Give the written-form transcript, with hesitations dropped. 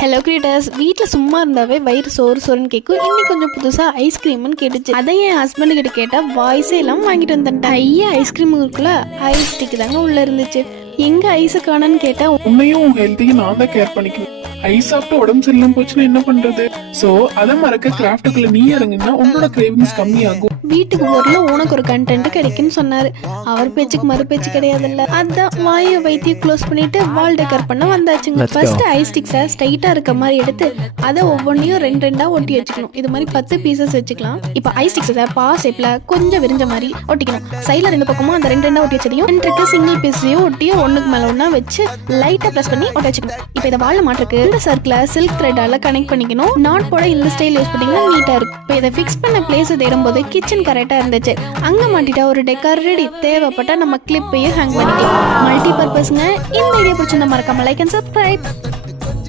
Hello creators, வீட்டில் சும்மா இருந்தாவே வயிறு சோறு சோறுன்னு கேட்கும். இன்னைக்கு கொஞ்சம் புதுசாக ஐஸ்கிரீம்னு கேட்டுச்சு. அதை என் ஹஸ்பண்ட் கிட்ட கேட்டால் வாய்ஸே எல்லாம் வாங்கிட்டு வந்துட்டேன். ஐயா ஐஸ்கிரீமுக்குள்ள ஐஸ் ஸ்டிக் தாங்க உள்ள இருந்துச்சு. எங்க ஐஸை காணன்னு கேட்டா உன்னையும் ஹெல்த்தையும் நான் தான் கேர் பண்ணிக்கணும். ஐஸ் சாப்பிட்டு உடம்பு சரியில்லாம போச்சுன்னா என்ன பண்றது? சோ அதை மறக்க கிராஃப்டுக்குள்ள நீ இறங்குனா உன்னோட கிரேவிங்ஸ் கம்மியாகும். வீட்டுக்கு போறல உனக்கு ஒரு கண்டென்ட் கிடைக்குன்னு சொன்னாரு. அவர் பேச்சுக்கு மறு பேச்சு கிடையாதுல்ல. அதான் வாயை வைத்தியம் க்ளோஸ் பண்ணிட்டு வால் டெக்கர் பண்ண வந்தாச்சுங்க. ஃபர்ஸ்ட் ஐஸ் ஸ்டிக்ஸை ஸ்ட்ரைட்டா இருக்க மாதிரி எடுத்து அதை ஒவ்வொன்றையும் ரெண்டா ஒட்டி வச்சுக்கணும். இது மாதிரி 10 பீசஸ் வச்சுக்கலாம். இப்போ ஐஸ் ஸ்டிக்ஸை பா ஷேப்ல கொஞ்சம் விரிஞ்ச மாதிரி ஒட்டிக்கணும். சைட்ல 2 பக்கமும் அந்த ரெண்டா ஒட்டி வச்சதையும் ரெண்டுக்கு சிங்கிள் பீஸையும் ஒட்டி ஒண்ணுக்கு மேல ஒண்ணா வச்சு லைட்டா பிரஸ் பண்ணி ஒட்டி வச்சுக்கணும். இப்போ இதை வாழ மாட்டுக்கு இந்த சர்க்கிளை சில்க் த்ரெட்டால கனெக்ட் பண்ணிக்கணும். நாட் போட இந்த ஸ்டைல் யூஸ் பண்ணீங்கன்னா நீட்டா இருக்கும். இப்போ இதை ஃபிக்ஸ் பண்ண பிளேஸ் தேடும்போது கிச்சன் கரெக்டா இருந்துச்சு. அங்க மாட்டிட்டா ஒரு டெக்கார் ரெடி. தேவைப்பட்டா நம்ம கிளிப்பையும் ஹேங் பண்ணிக்கலாம். மல்டி பர்பஸ்ங்க. இந்த வீடியோ பிடிச்சிருந்தா மறக்காம லைக் அண்ட் சப்ஸ்கிரைப்.